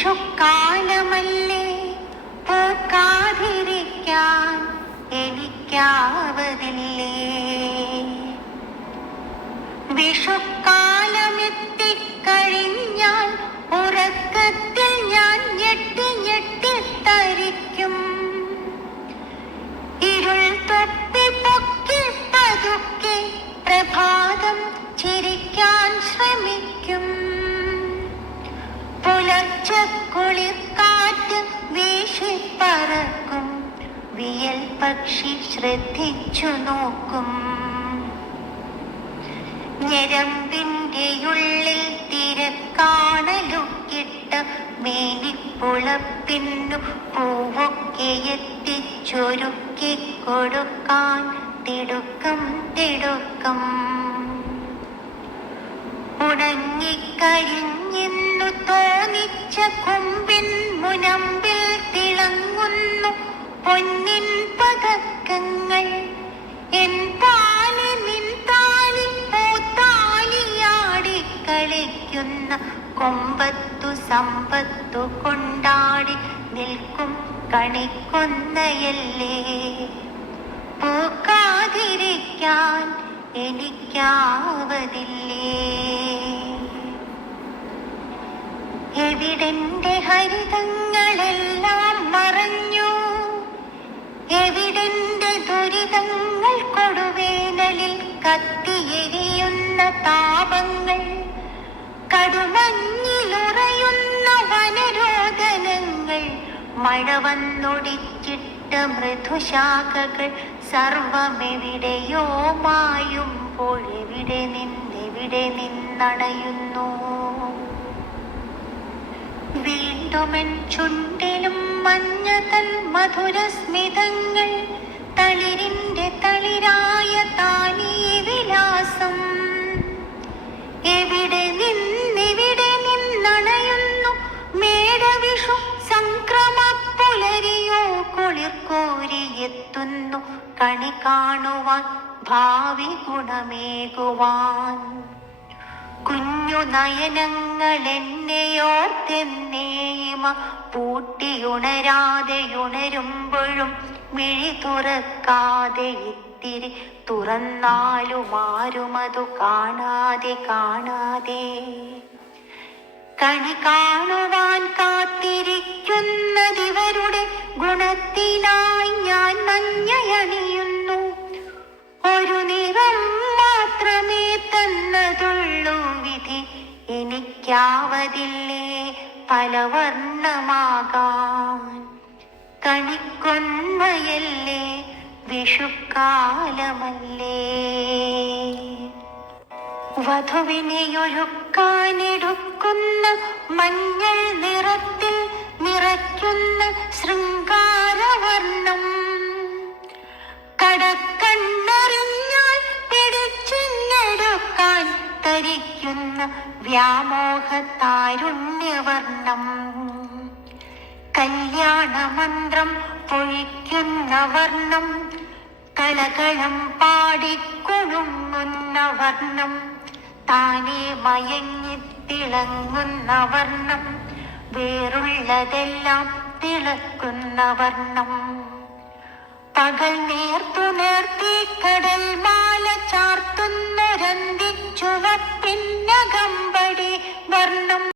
വിഷുക്കാലമല്ലേ പൂക്കാതിരിക്കാൻ എനിക്കാവതില്ലേ. വിഷുക്കാലമെത്തിക്കഴിഞ്ഞാൽ ഉറക്കത്തിൽ ഞാൻ ഞെട്ടി ഞെട്ടി തരിക്കും. ഇരുൾ തൊപ്പി പൊക്കി പതുക്കെ പ്രഭാതം ചിരിക്കാൻ ശ്രമിക്കും. പുലർച്ചക്കുളിർക്കാറ്റ് വീശിപ്പറക്കും. വിയൽ പക്ഷി ശ്രദ്ധിച്ചു നോക്കും. ഞരമ്പിന്റെ ഉള്ളിൽ തിരക്കാണലുക്കിട്ട മേനിപ്പുളപ്പിന്നു പൂവൊക്കെ എത്തിച്ചൊരുക്കി കൊടുക്കാൻ തിടുക്കം തിടുക്കം. ഉണങ്ങിക്കരിഞ്ഞെന്നു തോന്നിച്ച കൊമ്പിൻ മുനമ്പിൽ തിളങ്ങുന്നു പൊന്നിൻ പതക്കങ്ങൾ. എൻ താലി നിൻ താലി പൂത്താലിയാടി കളിക്കുന്ന കൊമ്പത്തു സമ്പത്തു കൊണ്ടാടി നിൽക്കും കണിക്കൊന്നയല്ലേ. പൂക്കാതിരിക്കാൻ എനിക്കാവതില്ലേ. എവിടെന്റെ ഹരിതങ്ങളെല്ലാം മറഞ്ഞു. എവിടെന്റെ ദുരിതങ്ങൾ കൊടുവേനലിൽ കത്തിയെരിയുന്ന താപങ്ങൾ. കടുമഞ്ഞിലുറയുന്ന വനരോദനങ്ങൾ. മഴ വന്നൊടിച്ചിട്ട മൃദുശാഖകൾ. സർവമെവിടെയോ മായുമ്പോൾ എവിടെ നിന്നണയുന്നു. വീണ്ടുമെൻ ചുണ്ടിലും മഞ്ഞതൻ മധുരസ്മിതങ്ങൾ. തളിരിന്റെ തളിരായ താനീ വിലാസം. എവിടെ നിന്നണയുന്നു മേടവിഷു സംക്രമപ്പുലരിയോ. കുളിർക്കോരിയെത്തുന്നു കണി കാണുവാൻ ഭാവി ഗുണമേകുവാൻ. കുഞ്ഞു നയനങ്ങൾ എന്നെയോർത്തെന്നേമ പൂട്ടിയുണരാതെയുണരുമ്പോഴും മിഴി തുറക്കാതെ ഇത്തിരി തുറന്നാലും ആരുമതു കാണാതെ കാണാതെ. കണി കാണുവാൻ കാത്തിരിക്കുന്നതിവരുടെ ഗുണത്തിനായി ഞാൻ മഞ്ഞയണിയുന്നു. ഒരു നിറം മാത്രമേ തന്നതുള്ളൂ വിധി. എനിക്കാവതില്ലേ പലവർണ്ണമാകാൻ. കണിക്കൊന്നയല്ലേ വിഷുക്കാലമല്ലേ. വധുവിനെയൊരുക്കാനെടുക്കുന്ന മഞ്ഞൾ നിറത്തിൽ നിറയ്ക്കുന്ന ശൃംഗാരവർണ്ണം. കടക്കണ്ണറിഞ്ഞാൽ പിടിച്ചെടുക്കാൻ തരിക്കുന്ന വ്യാമോഹതാരുണ്യവർണ്ണം. കല്യാണമന്ത്രം പൊഴിക്കുന്ന വർണ്ണം. കലകളം പാടിക്കുണുങ്ങുന്ന വർണ്ണം. താനെ മയങ്ങിത്തിളങ്ങുന്ന വർണ്ണം. വേറുള്ളതെല്ലാം തിളക്കുന്ന വർണ്ണം. പകൽ നേർത്തു നേർത്തി കടൽ മാല ചാർത്തുന്നൊരന്തിച്ചുവപ്പിന്നകമ്പടി വർണ്ണം.